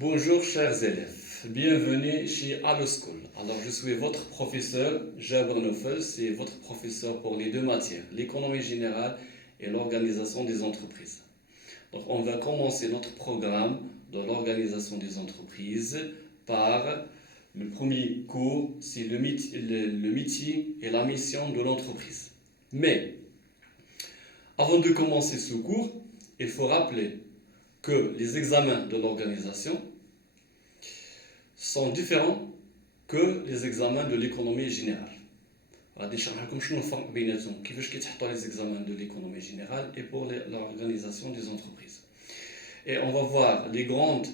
Bonjour chers élèves, bienvenue chez Allo School. Alors je suis votre professeur Jaber Noufel, c'est votre professeur pour les deux matières, l'économie générale et l'organisation des entreprises. Donc on va commencer notre programme de l'organisation des entreprises par le premier cours, c'est le métier et la mission de l'entreprise. Mais avant de commencer ce cours, il faut rappeler que les examens de l'organisation sont différents que les examens de l'économie générale. غادي نشرح لكم شنو الفرق بيناتهم كيفاش كيتحطوا les examens de l'économie générale et pour l'organisation des entreprises. Et on va voir les grandes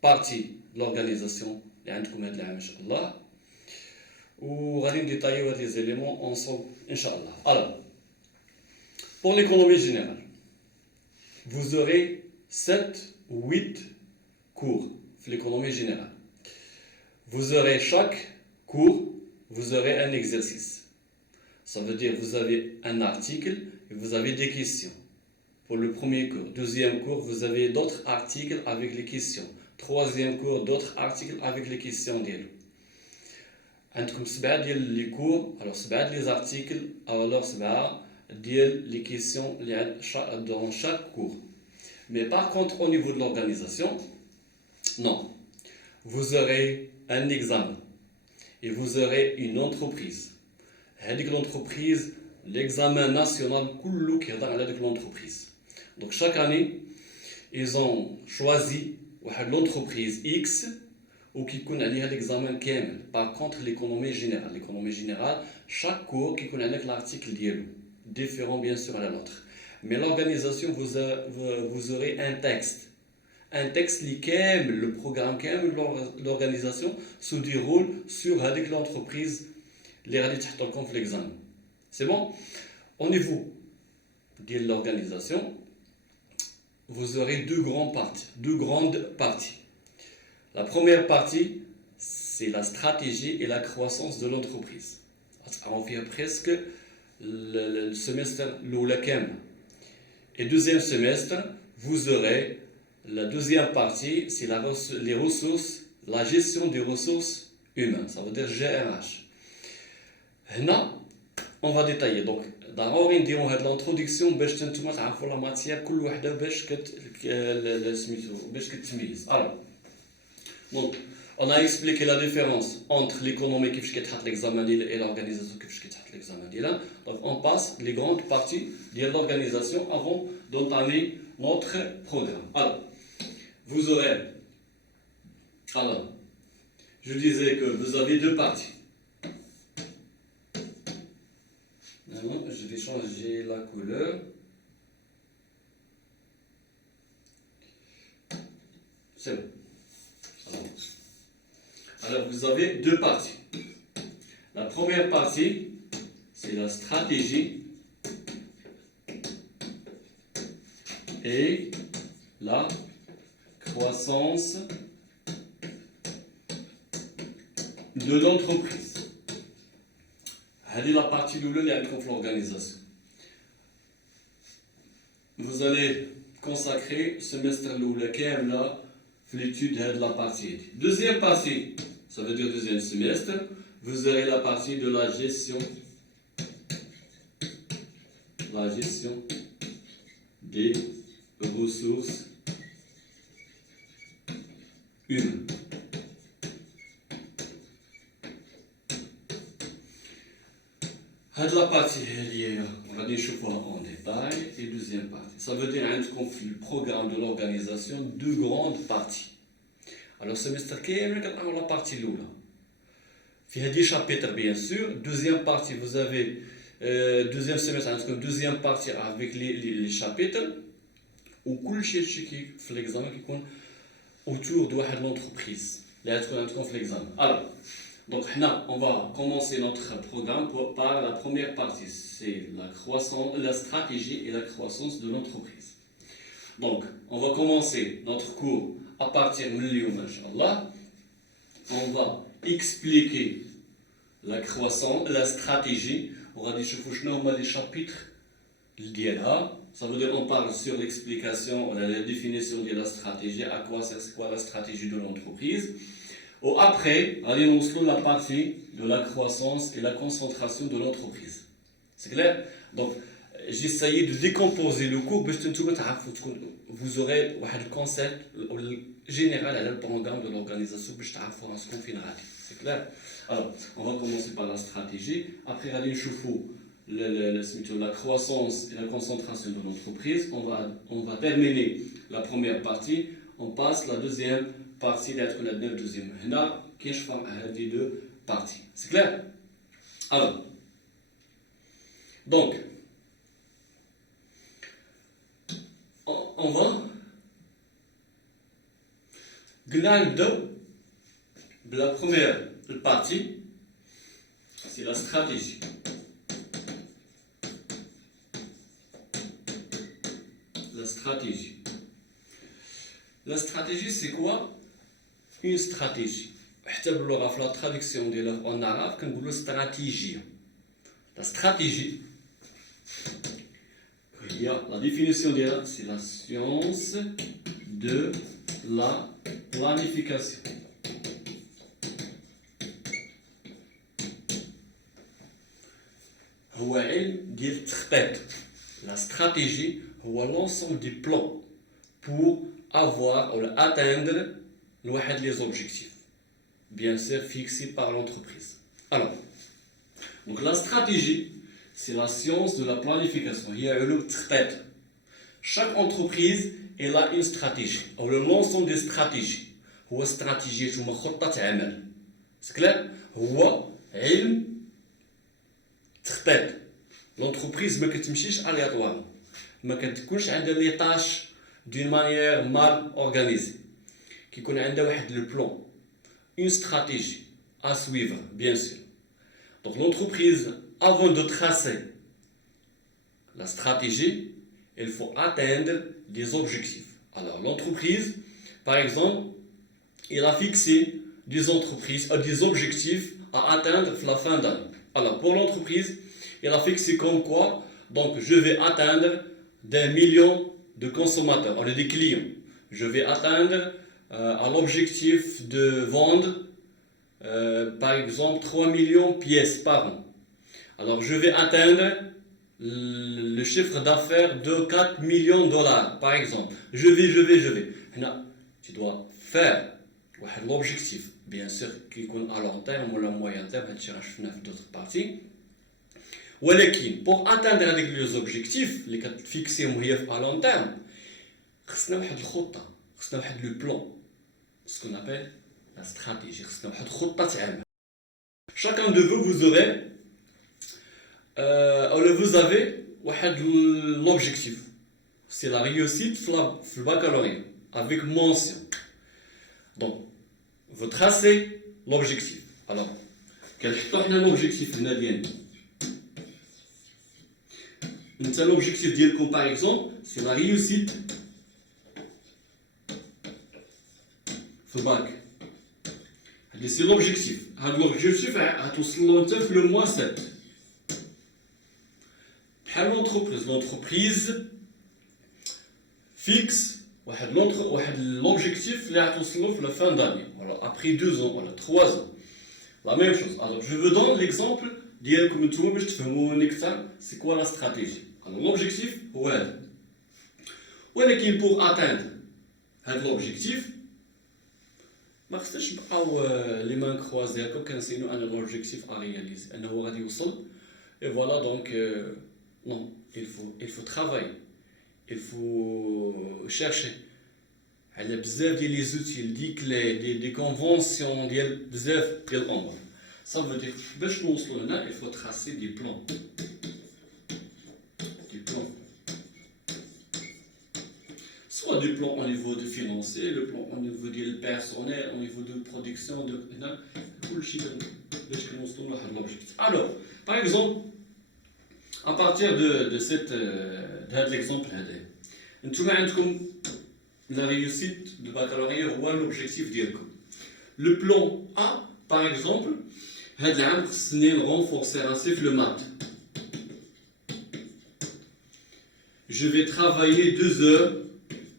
parties de l'organisation اللي عندكم هذا العام ان شاء الله وغادي نديتايو هاد les éléments ensemble ان شاء الله. Alors, pour l'économie générale, vous aurez 7 ou 8 cours de l'économie générale. Vous aurez chaque cours, vous aurez un exercice. Ça veut dire que vous avez un article et vous avez des questions. Pour le premier cours. Deuxième cours, vous avez d'autres articles avec les questions. Troisième cours, d'autres articles avec les questions. عندكم 7 ديال les cours, alors 7 les articles, alors 7 ديال les questions dans chaque cours. Mais par contre, au niveau de l'organisation, non. Vous aurez un examen et vous aurez une entreprise. Avec l'entreprise, l'examen national, كله كيهضر على هذيك l'entreprise. Donc chaque année, ils ont choisi l'entreprise X ou qui connaît l'examen كامل. Par contre, l'économie générale, chaque cours qui connaît l'article dialogue, différent bien sûr à l'autre. Mais l'organisation, vous aurez un texte. Un texte liquide, le programme l'organisation se déroule sur l'entreprise, les réalités l'examen. C'est bon? Au niveau de l'organisation, vous aurez deux grandes parties. La première partie, c'est la stratégie et la croissance de l'entreprise. On fait presque le semestre l'OLAKEM. Et deuxième semestre, vous aurez la deuxième partie, c'est les ressources, la gestion des ressources humaines, ça veut dire GRH. Là, on va détailler. Donc, d'abord, on dit l'introduction, باش نتوما تعرفوا la matière كل وحده باش كتميز. Alors, donc, on a expliqué la différence entre l'économie كيفاش كيتحط l'examen et l'organisation كيفاش كيتحط l'examen ديالها. Donc, on passe les grandes parties de l'organisation avant d'entamer notre programme. Alors, je disais que vous avez deux parties. Maintenant, je vais changer la couleur. C'est bon. Alors, vous avez deux parties. La première partie, c'est la stratégie et la croissance de l'entreprise. C'est la partie de l'organisation. Vous allez consacrer semestre là l'étude de la partie. Deuxième partie, ça veut dire deuxième semestre, vous aurez la partie de la gestion des ressources humaines. Cette la partie on va déchauffer en détail et deuxième partie. Ça veut dire qu'on fait le programme de l'organisation deux grandes parties. Alors semestre كامل كنقراو la partie الاولى. فيها دي chapitres bien sûr. Deuxième partie vous avez deuxième semestre عندكم deuxième partie avec les chapitres وكل شيء في l'examen كيكون autour de واحد l'entreprise اللي غتكون عندكم في l'examen. Alors, donc on va commencer notre programme par la première partie, c'est la stratégie et la croissance de l'entreprise. Donc, on va commencer notre cours à partir de l'Lyon, Inch'Allah. On va expliquer la croissance, la stratégie. On va dire les chapitres Ça veut dire qu'on parle sur l'explication, la définition de la stratégie, à quoi sert, c'est quoi la stratégie de l'entreprise. Ou après, allons sur la partie de la croissance et la concentration de l'entreprise. C'est clair? Donc, j'ai essayé de décomposer le cours, vous aurez un concept général à le programme de l'organisation, c'est clair? Alors, on va commencer par la stratégie. Après, aller chauffer la croissance et la concentration de l'entreprise. On va terminer la première partie. On passe la deuxième partie d'être la deuxième. Là, qui je fais les deux parties. C'est clair? Alors, donc, on va la première partie, c'est la stratégie. La stratégie. La stratégie, c'est quoi? Une stratégie. La traduction en arabe, on dit stratégie. La stratégie, la définition c'est la science de la planification. La stratégie, c'est l'ensemble des plans pour avoir ou atteindre les objectifs, bien sûr fixés par l'entreprise. Alors, donc la stratégie, c'est la science de la planification. Il y a chaque entreprise elle a une stratégie, ou l'ensemble des stratégies. هو stratégie ثم خطة عمل. C'est clair? هو علم تخطيط. L'entreprise ما كتمشيش aléatoirement. ما كتكونش عندها لي tâches d'une manière mal organisée. كيكون عندها واحد le plan, une stratégie à suivre, bien sûr. Donc l'entreprise, avant de tracer la stratégie, il faut atteindre des objectifs. Alors l'entreprise, par exemple, elle a fixé des objectifs à atteindre à la fin d'année. Alors pour l'entreprise, elle a fixé comme quoi, donc je vais atteindre des millions de consommateurs, des clients. Je vais atteindre à l'objectif de vendre, par exemple, 3 millions de pièces par an. Alors je vais atteindre le chiffre d'affaires de 4 millions de dollars, par exemple. Je vais. Là, tu dois faire l'objectif, bien sûr, qui est à long terme ou à moyen terme, d'autres parties. Pour atteindre les objectifs, les fixés à long terme, il faut le plan, ce qu'on appelle la stratégie. Chacun de vous, vous avez l'objectif. C'est la réussite le baccalauréat, avec mention. Donc, vous tracez l'objectif. Alors, quel est l'objectif de l'objectif par exemple, c'est la réussite le bac. C'est l'objectif. L'objectif est le mois 7. L'entreprise fixe l'objectif à la fin d'année. Voilà, après 2 ans, voilà, 3 ans. La même chose. Alors, je vous donne l'exemple c'est quoi la stratégie. Alors, l'objectif, c'est pour atteindre l'objectif, les mains croisées, l'objectif à réaliser. Et voilà, donc, non, il faut travailler. Il faut chercher. Il y a des outils, des clés, des conventions, des ombres. Ça veut dire il faut tracer des plans. Soit des plans au niveau de financier, le plan au niveau du personnel, au niveau de production, alors, par exemple, à partir de l'exemple, la réussite de baccalauréat ou l'objectif le plan A, par exemple, renforcer le maths. je vais travailler 2 heures.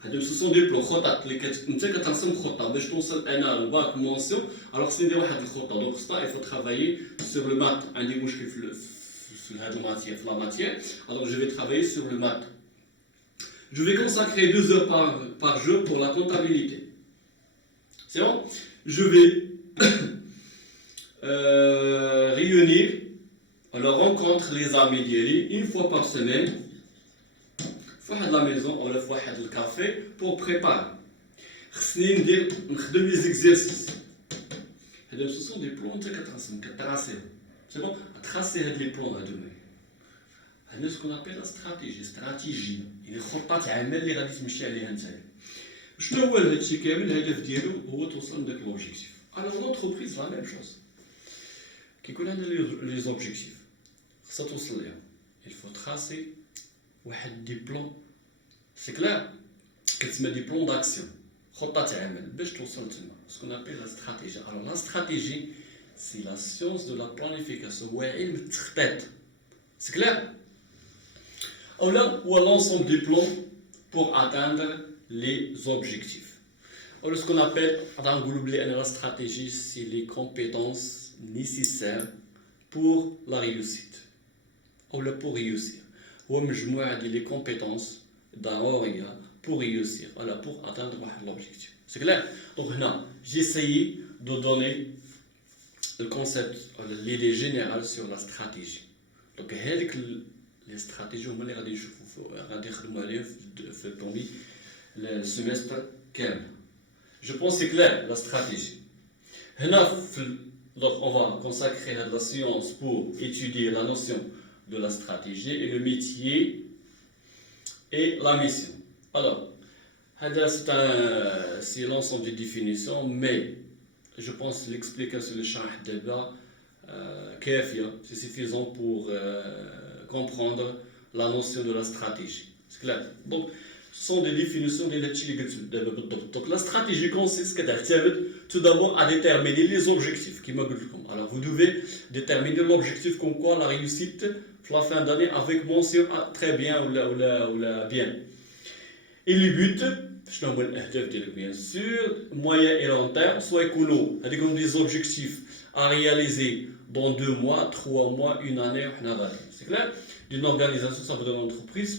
Ce sont des plans خطط اللي انت كترسم خطه باش توصل انا للباك مونسيون الوغ سي ندير واحد الخطه دونك ستا il faut travailler sur le maths عندي مشكل في هذه الماتير في لا ماتير alors je vais travailler sur le maths je vais consacrer 2 heures par jour pour la comptabilité c'est bon je vais réunir alors rencontre les amis ديالي une fois par semaine à la maison ou le foyer de café pour préparer. خصني نخدم les exercices. Ce sont des plans que tracer. C'est bon, tracer les plans à demain. C'est ce qu'on appelle la stratégie. Il est خطة عمل اللي غادي تمشي عليها نتايا. شنو هو هذا الشيء كامل الهدف ديالو هو توصل لذاك l'objectif. Alors l'entreprise la même chose. كيكون عندنا les objectifs. خصها توصل ليها. Il faut tracer واحد دي بلون سي كلير كتسمى دي بلون داكسيون خطة عمل باش توصل تما سكون ابيل لا استراتيجي الوغ لا استراتيجي سي لا سيونس دو لا بلانيفيكاسيون هو علم التخطيط سي كلير اولا هو لونسومبل دي بلون بور اتاندر لي زوبجيكتيف اولا سكون ابيل غادي نقولوا بلي ان لا استراتيجي سي لي كومبيتونس نيسيسير بور لا ريوسيت اولا بور ريوسير هو مجموعة ديال لي كومبيتونس ضرورية pour réussir, voilà, pour atteindre l'objectif. C'est clair? Donc là, j'ai essayé de donner le concept, l'idée générale sur la stratégie. Donc les stratégies, on va les regarder parmi le semestre quel. Je pense que c'est clair, la stratégie. Donc on va consacrer la science pour étudier la notion de la stratégie et le métier et la mission. Alors, c'est l'ensemble des définitions, mais je pense que l'explication de chaque débat c'est suffisant pour comprendre la notion de la stratégie. C'est clair. Donc, ce sont des définitions de donc la stratégie consiste tout d'abord à déterminer les objectifs. Alors, vous devez déterminer l'objectif comme quoi la réussite la fin d'année avec mention très bien ou bien. Et le but, bien sûr, moyen et long terme, soit économique, comme des objectifs à réaliser dans 2 mois, 3 mois, 1 année, c'est clair, d'une organisation, ça veut dire une entreprise,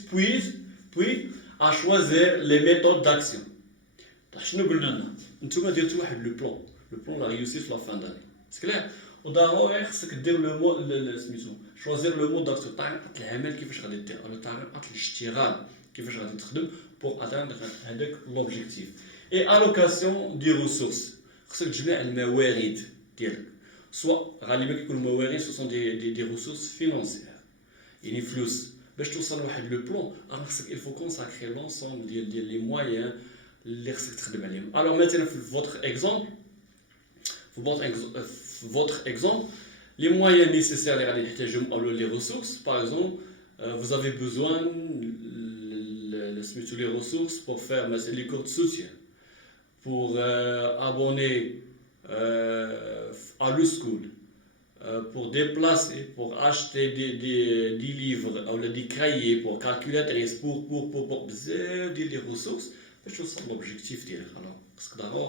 puis à choisir les méthodes d'action. Le plan de la réussite la fin d'année. C'est clair? ودابور خصك دير لو مو سميتو شوازير لو مو داكسيون تاع العمل كيفاش غادي دير ولا تاع الاشتغال كيفاش غادي تخدم بور اتاندر هذاك لوبجيكتيف اي الوكاسيون دي ريسورس خصك تجمع الموارد ديالك سواء غالبا كيكون الموارد سو دي ريسورس فينانسيير يعني فلوس باش توصل لواحد لو بلون خصك il faut consacrer l'ensemble ديال لي مويان اللي خصك تخدم عليهم الوغ مثلا في votre exemple, les moyens nécessaires les ressources, par exemple, vous avez besoin les ressources pour faire les cours de soutien, pour abonner à l'e-school, pour déplacer, pour acheter des livres, des cahiers, pour calculatrice, pour des ressources, c'est l'objectif. Alors, parce que d'abord,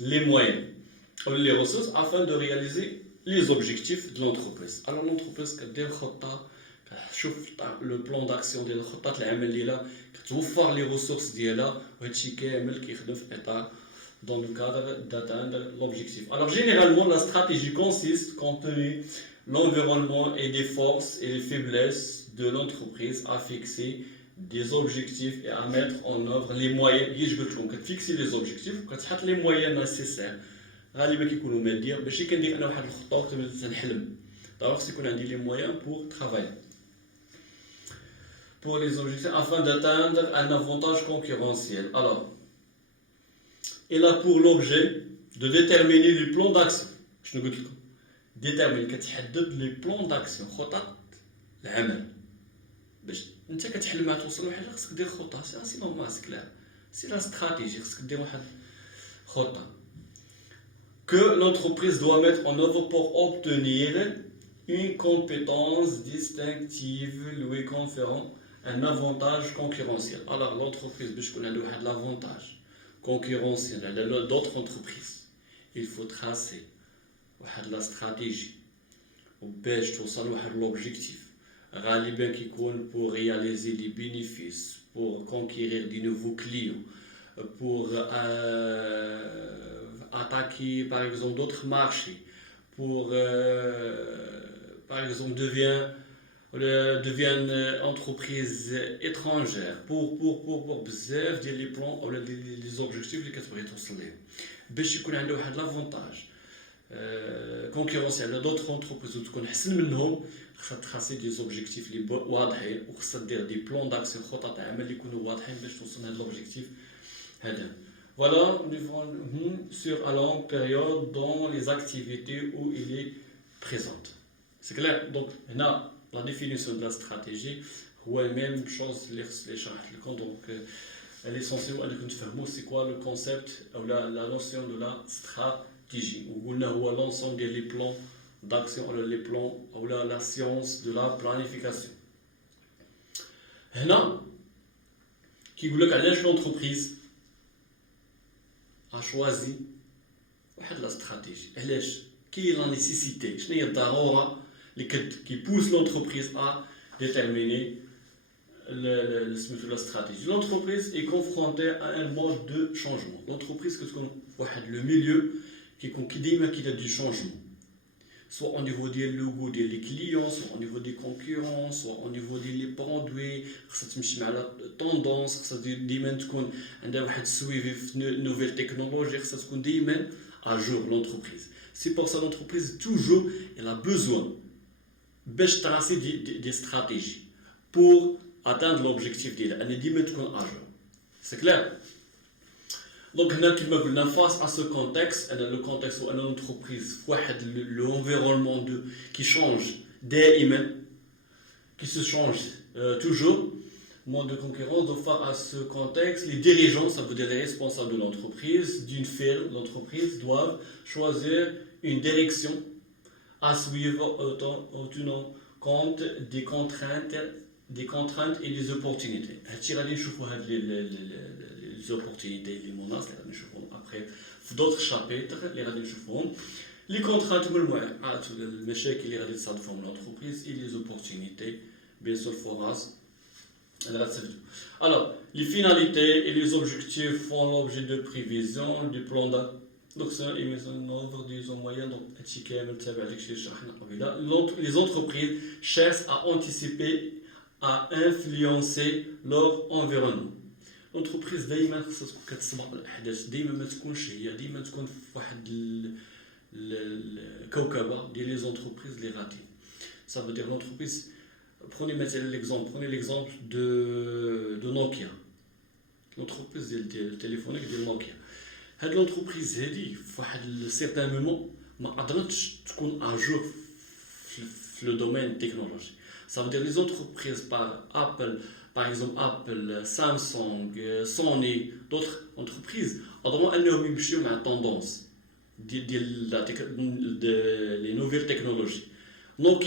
les moyens. Les ressources afin de réaliser les objectifs de l'entreprise. Alors l'entreprise كدير خطة شوف le plan d'action ديال الخطة العمل ديالها كتوفر les ressources ديالها وهادشي كامل كيخدم في إطار dans le cadre d'atteindre l'objectif. Alors généralement la stratégie consiste compte tenu l'environnement et des forces et les faiblesses de l'entreprise à fixer des objectifs et à mettre en œuvre les moyens. Je قلت لكم كتفيكسي les objectifs وكتحط les moyens nécessaires. غالبا كيكونوا ماديين ماشي كندير انا واحد الخطه وكتبدا نحلم دابا خص يكون عندي لي مويان بور ترافاي pour les objectifs afin d'atteindre un avantage concurrentiel. Alors il a pour l'objet de déterminer les plans d'action. شنو قلت لكم déterminer كتحدد لي بلان داكسيون خطط العمل باش انت كتحلم مع توصل لواحد الحاجه خصك دير خطه سي نورمال سي كلير سي لا استراتيجي خصك دير واحد خطه que l'entreprise doit mettre en œuvre pour obtenir une compétence distinctive lui conférant un avantage concurrentiel. Alors l'entreprise, باش يكون عنده واحد l'avantage concurrentiel على d'autres entreprises, il faut tracer واحد la stratégie وباش توصل لواحد l'objectif. غالبا كيكون pour réaliser des bénéfices, pour conquérir de nouveaux clients, pour attaquer par exemple d'autres marchés, pour par exemple deviennent entreprises étrangères pour بزاف ديال لي بلان ولا لي زوبجيكتيف اللي كتبغي توصل ليهم باش يكون عنده واحد لافونتاج كونكورونسيال على دوطخ انتربريز وتكون احسن منهم. خاصها تخاسي دي زوبجيكتيف اللي واضحين وخاصها دير دي بلان داكسيون خطط عمل اللي يكونوا واضحين باش توصل لهاد لوبجيكتيف هذا. Voilà, sur à longue période dans les activités où il est présent. C'est clair. Donc, là, la définition de la stratégie, ou la même chose, les chartes. Donc, l'essentiel, c'est quoi le concept ou la notion de la stratégie. Ou l'ensemble des plans d'action, les plans ou la science de la planification. Là, qui veut que l'entreprise a choisi la stratégie. Quelle est la nécessité? Quelle est la qui pousse l'entreprise à déterminer la stratégie? L'entreprise est confrontée à un mode de changement. L'entreprise, le milieu qui a du changement. Soit au niveau des logos des clients, soit au niveau des concurrents, soit au niveau des produits, ça تمشي مع la tendance, ça ديما تكون عندها واحد السويفي في nouvelles technologies, ça تكون ديما à jour l'entreprise. C'est pour ça l'entreprise toujours elle a besoin de tracer des stratégies pour atteindre l'objectif d'elle. Elle ديما تكون à jour. C'est clair? Donc, face à ce contexte, le contexte où une entreprise, l'environnement qui change qui se change toujours, mode de concurrence, donc face à ce contexte, les dirigeants, ça veut dire les responsables de l'entreprise, d'une firme, l'entreprise doivent choisir une direction à suivre en tenant compte des contraintes et des opportunités. Les opportunités, les menaces, les radicaux. Après, d'autres chapitres, les radicaux. Les contraintes, le méchec, les radicaux de l'entreprise et les opportunités, bien sûr, force. Alors, les finalités et les objectifs font l'objet de prévision, du plan d'acte. Donc, ça, il y a un nombre de moyens. Donc, les entreprises cherchent à anticiper, à influencer leur environnement. L'entreprise دائما خصها تكون كتسبق الاحداث دائما ما تكونش هي دائما تكون في واحد الكوكبه ديال لي زونتربريز لي غادي. Ça veut dire l'entreprise. Prenez l'exemple de Nokia. L'entreprise ديال téléphonique ديال Nokia. هاد l'entreprise هادي في واحد certain moment ما قدرتش تكون à jour في le domaine technologique. Ça veut dire les entreprises par exemple Apple, Samsung, Sony, d'autres entreprises, elles ont mis la tendance des nouvelles technologies. Donc,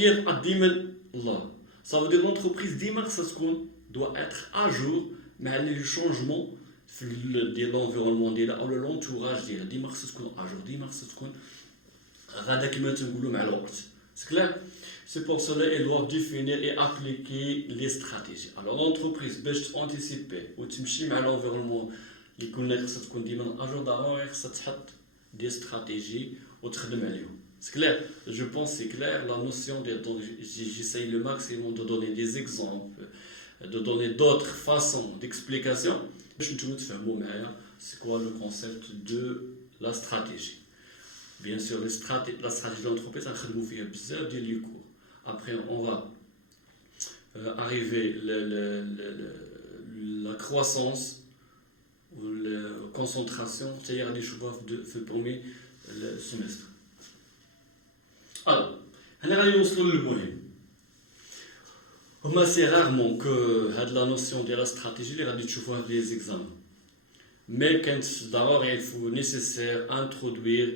ça veut dire que l'entreprise doit être à jour, mais elle a le changement de l'environnement, de l'entourage, à jour. C'est clair? C'est pour cela qu'elles doivent définir et appliquer les stratégies. Alors l'entreprise, pour anticiper ou تمشي مع l'environnement اللي كنا خصها تكون ديما à jour d'avant, خصها تحط des stratégies وتخدم عليهم. C'est clair? Je pense que c'est clair. La notion donc j'essaye le maximum de donner des exemples, de donner d'autres façons d'explication. باش نتوما تفهموا معايا c'est quoi le concept de la stratégie. Bien sûr, la stratégie de l'entreprise, on va faire plusieurs cours. Après, on va arriver la croissance ou la concentration, c'est-à-dire des choses de ce premier semestre. Alors, on va aller au slow le bon. C'est rarement que la notion de la stratégie, les radicaux des examens. Mais quand d'abord il faut nécessaire introduire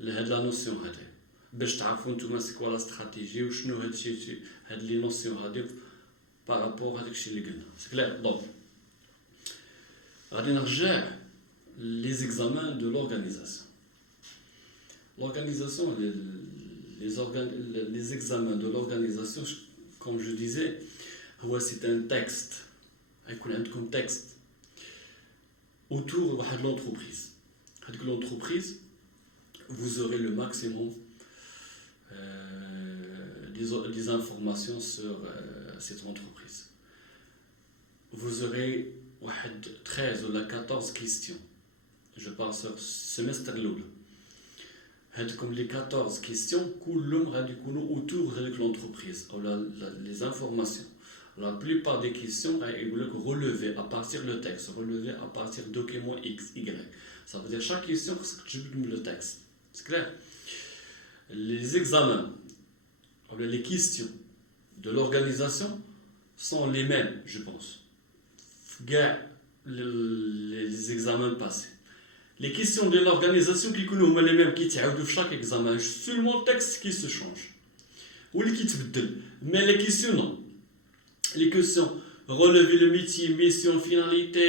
la notion هذه باش تعرفوا نتوما سي كوا لا استراتيجي وشنو هاد الشيء هاد لي نوسيون هادي par rapport à ce que c'est clair. Donc, غادي نرجع les examens de l'organisation. L'organisation, les examens de l'organisation, comme je disais, c'est un texte. يكون عندكم texte autour de l'entreprise. Avec l'entreprise, vous aurez le maximum des informations sur cette entreprise. Vous aurez 13 ou 14 questions. Je parle sur le semestre l'eau. Comme les 14 questions, كلهم غادي يكونوا autour de l'entreprise ou les informations. La plupart des questions sont relevées à partir du texte, relevées à partir du document X, Y. Ça veut dire chaque question, c'est le texte. C'est clair? Les examens, les questions de l'organisation sont les mêmes, je pense. Les examens passés. Les questions de l'organisation qui sont les mêmes qui sont chaque examen, seulement le texte qui se change. Ou qui se بدل. Mais les questions non. Les questions relever le métier, mission, finalité,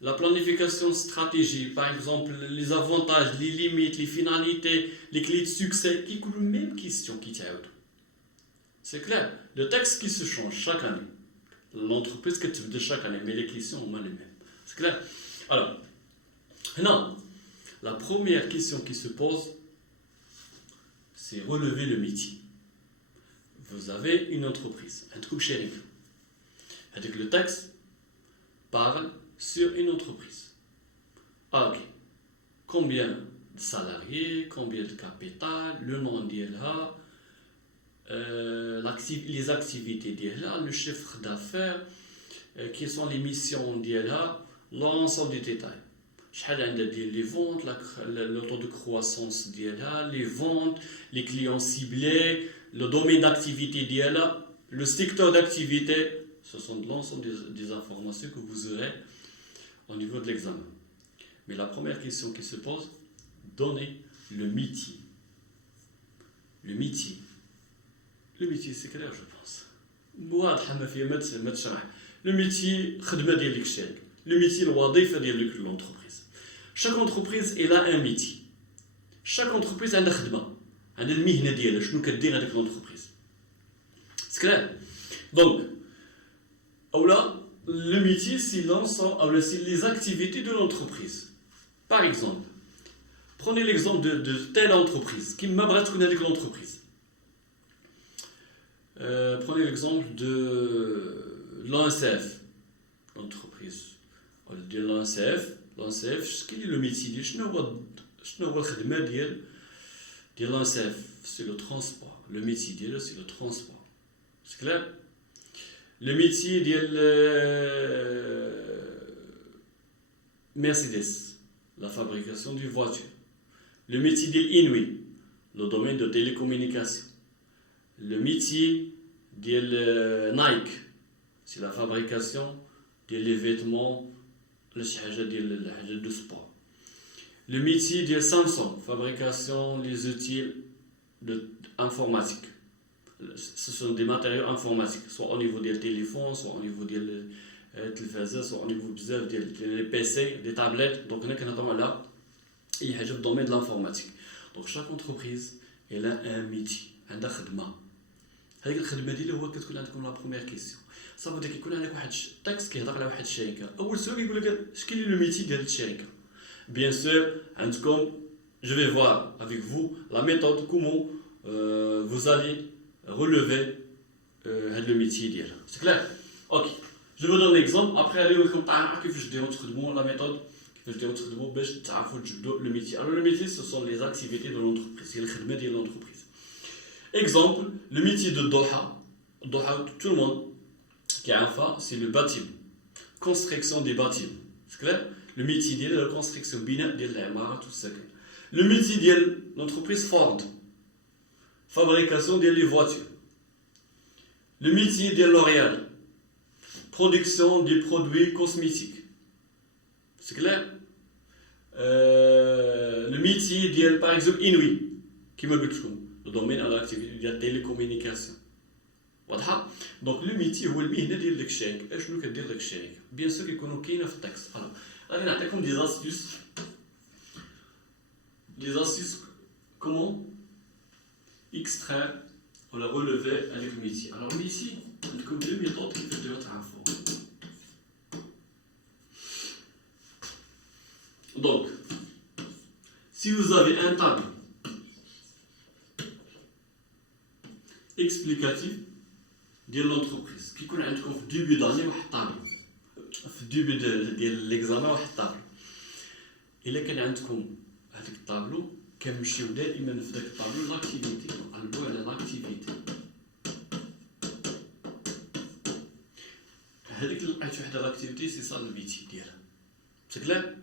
la planification stratégique, par exemple, les avantages, les limites, les finalités, les clés de succès, qui sont les mêmes questions qui t'aident. C'est clair. Le texte qui se change chaque année. L'entreprise que tu veux de chaque année, mais les questions sont les mêmes. C'est clair. Alors, non. La première question qui se pose, c'est relever le métier. Vous avez une entreprise, un groupe shérif. Avec le texte parle sur une entreprise. Ah, ok. Combien de salariés, combien de capital, le nom d'ILA, les activités d'ILA, le chiffre d'affaires, quelles sont les missions d'ILA, l'ensemble des détails. Les ventes, le taux de croissance d'ILA, les ventes, les clients ciblés, le domaine d'activité d'ILA, le secteur d'activité, ce sont l'ensemble des informations que vous aurez au niveau de l'examen. Mais la première question qui se pose, donnez le métier. Le métier. Le métier, c'est clair, je pense. Le métier, le métier, de l'entreprise. Chaque entreprise, elle a un métier. Chaque entreprise a un métier. عند المهنه ديالها شنو كدير هذيك لونتربريز سي كلير دونك اولا le métier c'est l'ensemble c'est les activités de l'entreprise. Par exemple, prenez l'exemple de telle entreprise qui m'a بغات تكون هذيك l'entreprise. Prenez l'exemple de l'ONCF, l'entreprise de l'ONCF كاين le métier ديال شنو هو الخدمه ديال l'ONCF, c'est le transport. Le métier d'elle, c'est le transport. C'est clair? Le métier de Mercedes, la fabrication de voitures. Le métier de Inouï, le domaine de télécommunication. Le métier de Nike, c'est la fabrication des vêtements de sport. Le métier de Samsung, fabrication des outils informatiques. Ce sont des matériaux informatiques, soit au niveau des téléphones, soit au niveau des téléphones, soit au niveau des PC, des tablettes. Donc, là, il y a le domaine de l'informatique. Donc, chaque entreprise, elle a un métier, un khidma. هذيك الخدمه دي هو كتكون عندكم لا بروميير كيسيون صافي داك يكون عندك واحد التكست كيهضر على واحد الشركه اول سؤال يقول لك اش كاين لو ميتي ديال الشركه. Bien sûr, je vais voir avec vous la méthode, comment vous allez relever le métier. C'est clair? Ok. Je vous donne un exemple. Après, allez au commentaire, que je démontre la méthode, que je démontre le métier. Alors, le métier, ce sont les activités de l'entreprise. C'est le khidma de l'entreprise. Exemple, le métier de Doha. Doha, tout le monde qui a un fa, c'est le bâtiment. Construction des bâtiments. C'est clair? Le métier de la construction binaire de l'imara, tout ça. Le métier de l'entreprise Ford, fabrication des voitures. Le métier de L'Oréal, production des produits cosmétiques. C'est clair? Le métier de, par exemple, Inouï, qui me dit le domaine de l'activité de la télécommunication. واضحه. دونك لو ميتي هو المهنه ديال داك الشريك. اشنو كدير داك الشريك؟ بيان سور كيكونوا كاينه في التاكس. الوغ غادي نعطيكم دي زاستيس comment extraire ولا relever avec le métier. Alors le métier, عندكم deux méthodes كيفاش ديروا تعرفوا. Donc, si vous avez un tableau explicatif de l'entreprise, qui connaît عندكم في début d'année واحد tableau, في début ديال l'examen واحد tableau. إلا كان عندكم هذاك الطابلو كنمشيو دائما في داك الطابلو لاكتيفيتي، نقلبوا على لاكتيفيتي. هذيك اللي لقيت وحده لاكتيفيتي سي سا لو ميتي ديالها. سي كلير؟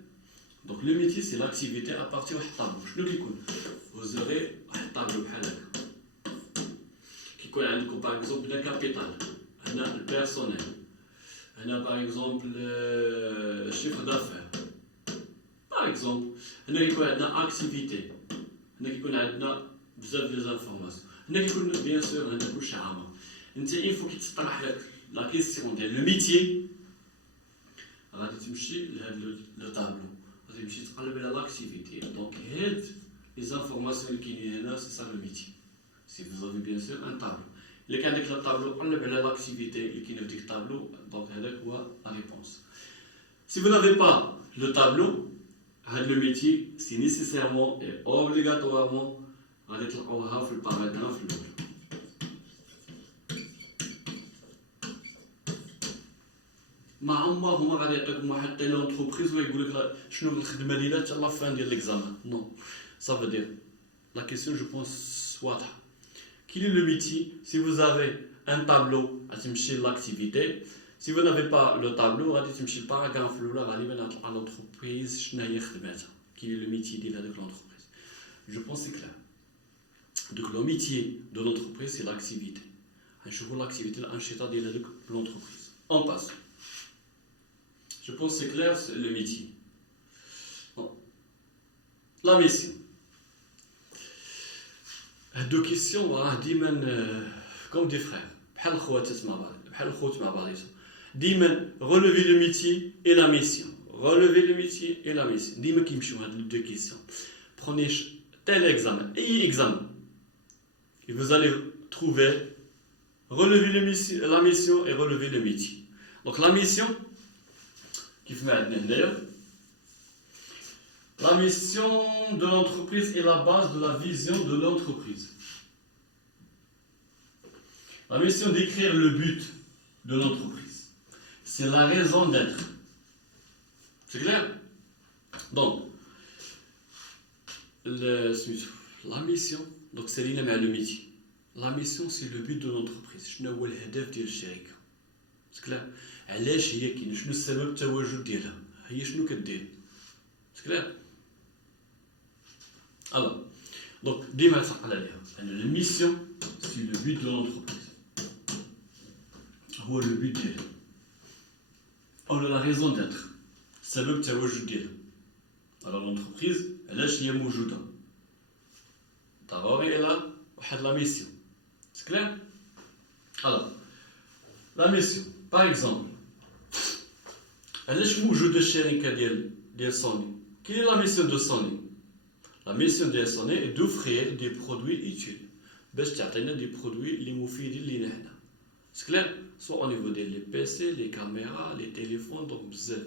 دونك لو ميتي سي لاكتيفيتي ابارتي واحد الطابلو. شنو كيكون؟ فوزوغي واحد الطابلو بحال هكا كيكون عندكم باغ اكزومبل هنا كابيتال، هنا البيرسونيل، هنا باغ اكزومبل الشيفر دافير. باغ اكزومبل هنا كيكون عندنا اكتيفيتي، هنا كيكون عندنا بزاف ديال لانفورماسيون، هنا كيكون بيان سور هنا كلشي عامر. انت فو كي تطرح لك لا كيسيون ديال لو ميتيي غادي تمشي لهاد لو طابلو، غادي تمشي تقلب على لاكتيفيتي. دونك هاد لي زانفورماسيون اللي كاينين هنا سي سا لو ميتي. سي فوز افي بيان سور ان طابلو، الا كان داك الطابلو قلب على لاكتيفيتي اللي كاينه في ديك الطابلو، دونك هذاك هو لا ريبونس. سي فو نافي با لو طابلو، هاد لو ميتي سي نيسيسيرمون اي اوبليغاتوارمون غادي تلقاوها في الباراغراف الاول. ما عمرهم غادي يعطيكم واحد تيل اونتربريز ويقول لك شنو الخدمه ديالها حتى لا فان ديال ليكزامان. نو سا فو دير لا كيسيون جو بونس واضحه. كي لو ميتي سي vous avez un tableau غتمشي لاكتيفيتي. Si vous n'avez pas le tableau, غادي تمشي الباراغراف الاولى غالبا على l'entreprise شنو هي خدماتها، كي لو ميتي ديال هذيك l'entreprise. Je pense c'est clair. Donc le métier de l'entreprise c'est l'activité. غنشوفوا l'activité الانشطه ديال هذيك l'entreprise. On passe. Je pense c'est clair, c'est le métier. Bon. La mission. هادو كيسيون راه ديما كوم دي فرير، بحال الخواتات مع بعض، بحال الخوت مع بعضياتهم. ديما relever le métier et la mission. Relever le métier et la mission. ديما كيمشيو هاد لي دو كيسيون. Prenez tel examen, أي examen. Et vous allez trouver relever la mission et relever le métier. Donc la mission, كيف ما عندنا هنايا. La mission de l'entreprise est la base de la vision de l'entreprise. La mission d'écrire le but de l'entreprise. C'est la raison d'être. C'est clair? Donc, la mission, donc c'est le métier. La mission, c'est le but de l'entreprise. شنو هو الهدف ديال الشركة. C'est clair? علاش هي كاينه؟ شنو السبب التواجد ديالها؟ هي شنو كدير؟ C'est clair? Alors, donc, ديما تعقل عليها. La mission, c'est le but de l'entreprise. هو le but ديالها. أو la raison d'être. السبب التواجد ديالها. Alors l'entreprise, علاش هي موجودة؟ ضروري لها واحد la mission. C'est clair? Alors, la mission, par exemple, علاش موجودة الشركة ديال سوني؟ Quelle est la mission de Sony? La mission de Sony est d'offrir des produits utiles. باش تعطينا des produits اللي مفيدين لينا حنا. C'est clair? Soit au niveau des PC, les caméras, les téléphones, donc bzaf.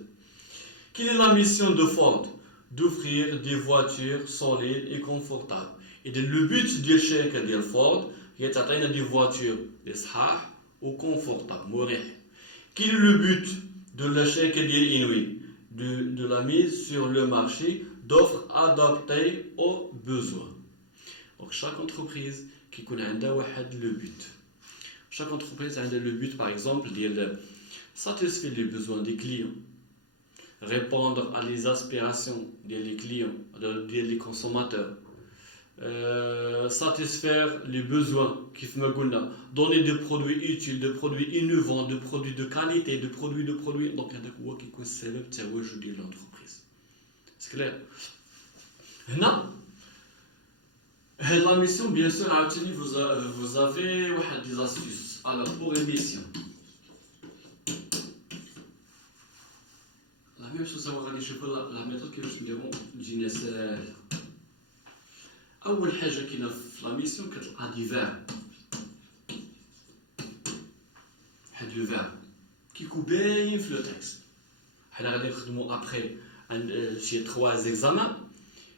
Quelle est la mission de Ford? D'offrir des voitures solides et confortables. Et le but de الشركة ديال Ford هي تعطينا des voitures اللي صحاح و confortables, مريح. Quel est le but de la شركة ديال Inouï? De la mise sur le marché d'offres adaptées aux besoins. Donc chaque entreprise qui connaît le but. Chaque entreprise a le but, par exemple, de satisfaire les besoins des clients, répondre à les aspirations des clients, des consommateurs, satisfaire les besoins qui font donner des produits utiles, des produits innovants, des produits de qualité, des produits. Donc, il y a des gens qui connaissent de l'entreprise. C'est clair? Là, la mission, bien sûr, vous avez des astuces. Alors, pour émission, la même chose, on va voir la méthode que je dirais تجينا ساهلة. أول حاجة كاينة في لا ميسيون كتلقى دي فيرب. هاد لو فيرب كيكون باين في لو تكست. حنا غادي نخدمو ابخي شي 3 examens.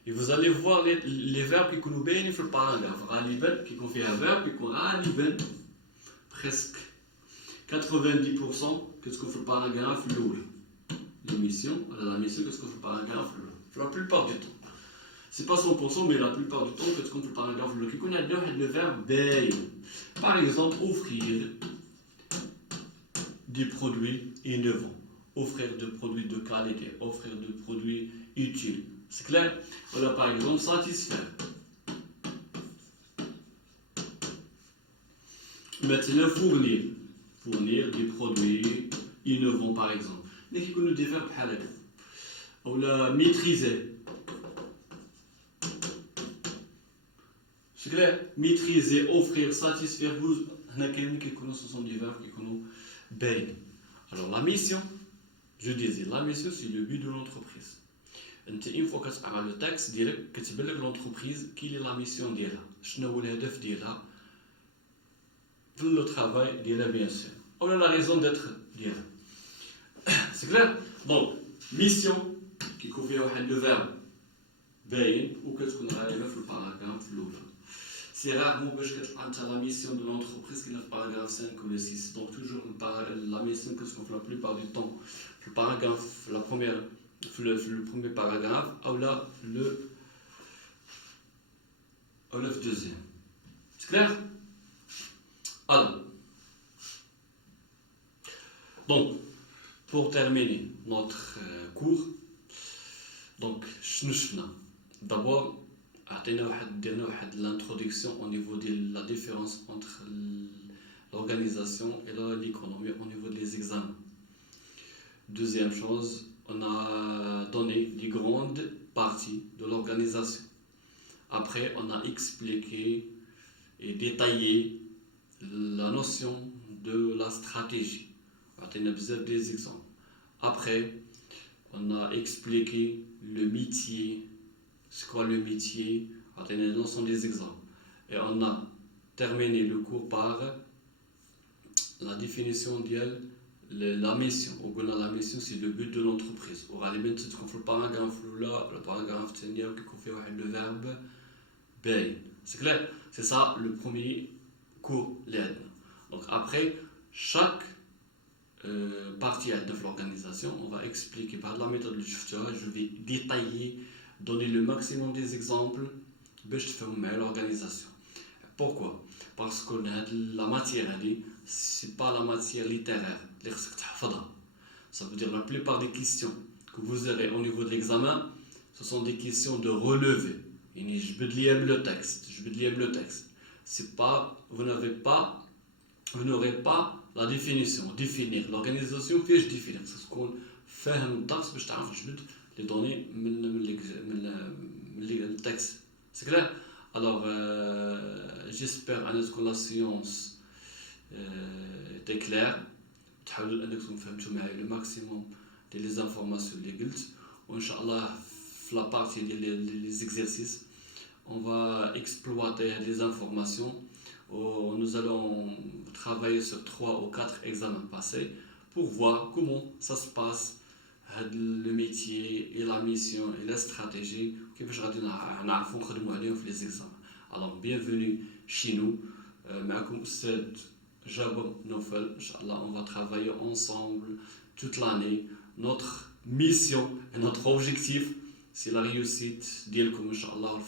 Et vous allez voir les verbes qui sont bien dans le paragraphe. غالبا كيكون فيها verbe كيكون غالبا presque 90% كتكون في الباراغراف الاول. L'émission, la mission qu'est-ce qu'on fait par paragraphe la plupart du temps. C'est pas 100% mais la plupart du temps qu'est-ce qu'on fait par paragraphe qui connaît le verbe payer. Par exemple, offrir des produits innovants, offrir des produits de qualité, offrir des produits utiles. C'est clair? Voilà par exemple satisfaire. Maintenant fournir des produits innovants par exemple. Mais qui connaît des verbes بحال هكا. Ou la maîtriser. C'est clair? Maîtriser, offrir, satisfaire, vous. هنا كاينين كيكونوا ce sont des verbes qui كيكونوا باين. Alors la mission, je disais, la mission c'est le but de l'entreprise. انت une fois كتقرا le texte ديالك كتبان لك l'entreprise quelle est la mission ديالها. شنو هو الهدف ديالها في le travail ديالها bien sûr. Ou la raison d'être ديالها. C'est clair? Donc, mission, qui couvre le verbe باين وكتكون غالبا في الباراغراف الاول. C'est rarement باش كتلقى la mission de l'entreprise qui est dans le paragraphe 5 ou le 6. Donc toujours la mission que la plupart du temps le paragraphe le premier paragraphe ou là le deuxième. C'est clair? Alors donc pour terminer notre cours, donc, d'abord, l'introduction au niveau de la différence entre l'organisation et l'économie au niveau des examens. Deuxième chose, on a donné les grandes parties de l'organisation. Après, on a expliqué et détaillé la notion de la stratégie. On a besoin des exemples. Après, on a expliqué le métier, c'est quoi le métier, on a l'ensemble des exemples. Et on a terminé le cours par la définition de la mission. La mission, c'est le but de l'entreprise. On va aller mettre le paragraphe là, le paragraphe qui fait le verbe paye. C'est clair? C'est ça le premier cours. Donc après, chaque partie de l'organisation, on va expliquer par la méthode de l'utilisateur. Je vais détailler, donner le maximum des exemples pour faire l'organisation. Pourquoi? Parce que la matière, ce n'est pas la matière littéraire. Ça veut dire la plupart des questions que vous aurez au niveau de l'examen, ce sont des questions de relevé. Je veux lire le texte. C'est pas, vous n'aurez pas la définition, définir l'organisation, puis je définir. C'est ce qu'on fait un texte, je vais les donner le texte. C'est clair? Alors, j'espère que la science était claire. تحاولوا انكم فهمتوا معايا le maximum des informations اللي قلت وان شاء الله في la partie des exercices on va exploiter les informations. Nous allons travailler sur 3 ou 4 examens passés pour voir comment ça se passe, le métier et la mission et la stratégie qui peut les examens. Alors bienvenue chez nous, Jaber Nofel, Inch'Allah, on va travailler ensemble toute l'année. Notre mission et notre objectif, c'est la réussite d'Elkoum, Inch'Allah,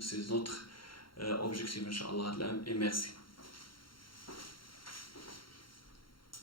c'est notre objectif, Inch'Allah, et merci.